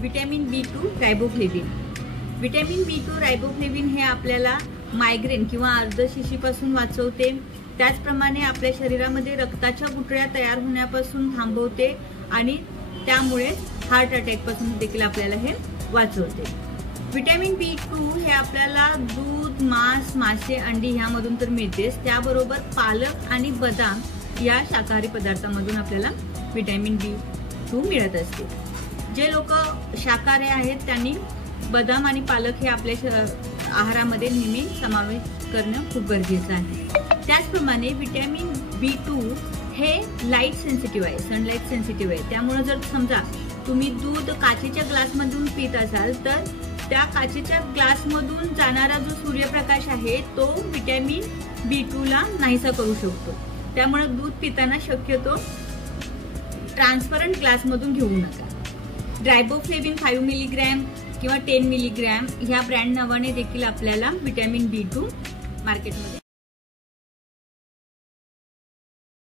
Vitamin B2 riboflavin. Vitamin B2 riboflavin हे आपल्याला migraine किंवा अर्धशिशीपासून वाचवते। त्याचप्रमाणे आपल्या शरीरामध्ये रक्ताच्या गुठळ्या तयार होण्यापासून थांबवते आणि त्यामुळे हार्ट अटॅक पासून देखील आपल्याला हे वाचवते। विटॅमिन B2 हे आपल्याला दूध, मांस, मासे, अंडी ह्यामधून तर मिळतेच, त्याबरोबर पालक आणि बदाम या शाकाहारी पदार्थांमधून आपल्याला विटॅमिन B2 मिळत असते। जे लोक शाकाहारी आहेत त्यांनी बदाम आणि पालक हे आपल्या आहारामध्ये नेहमी समावेश करणं खूप गरजेचं आहे। त्याचप्रमाणे विटॅमिन B2 हे लाईट सेन्सिटिव्ह आहे, सनलाईट सेन्सिटिव्ह आहे। त्यामुळे जर समजा तुम्ही दूध काचेच्या ग्लासमधून पित असाल तर त्या काचेच्या ग्लासमधून जाणारा जो सूर्यप्रकाश आहे तो विटॅमिन B2 ला नाहीसा करू शकतो। त्यामुळे दूध पिताना शक्यतो ट्रान्सपरंट ग्लासमधून घेऊ नका। रायबोफ्लेविन 5 मिलीग्रॅम किंवा 10 मिलीग्रॅम ह्या ब्रँड नावाने देखील आपल्याला विटॅमिन B2 मार्केटमध्ये